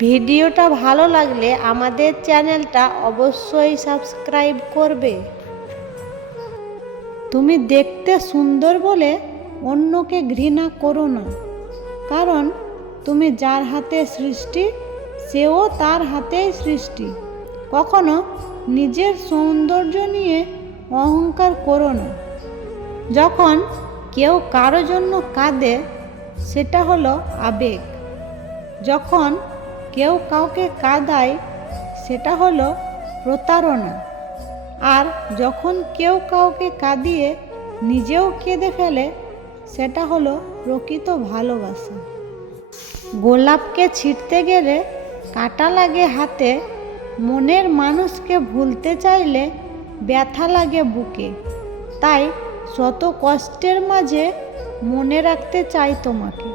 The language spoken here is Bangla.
ভিডিওটা ভালো লাগলে আমাদের চ্যানেলটা অবশ্যই সাবস্ক্রাইব করবে। তুমি দেখতে সুন্দর বলে অন্যকে ঘৃণা করো না, কারণ তুমি যার হাতে সৃষ্টি সেও তার হাতেই সৃষ্টি। কখনো নিজের সৌন্দর্য নিয়ে অহংকার করো না। যখন কেউ কারো জন্য কাঁদে সেটা হলো আবেগ, যখন কেউ কাউকে কাঁদায় সেটা হলো প্রতারণা, আর যখন কেউ কাউকে কাঁদিয়ে নিজেও কেঁদে ফেলে সেটা হলো প্রকৃত ভালোবাসা। গোলাপকে ছিঁড়তে গেলে কাঁটা লাগে হাতে, মনের মানুষকে ভুলতে চাইলে ব্যথা লাগে বুকে। তাই শত কষ্টের মাঝে মনে রাখতে চাই তোমাকে।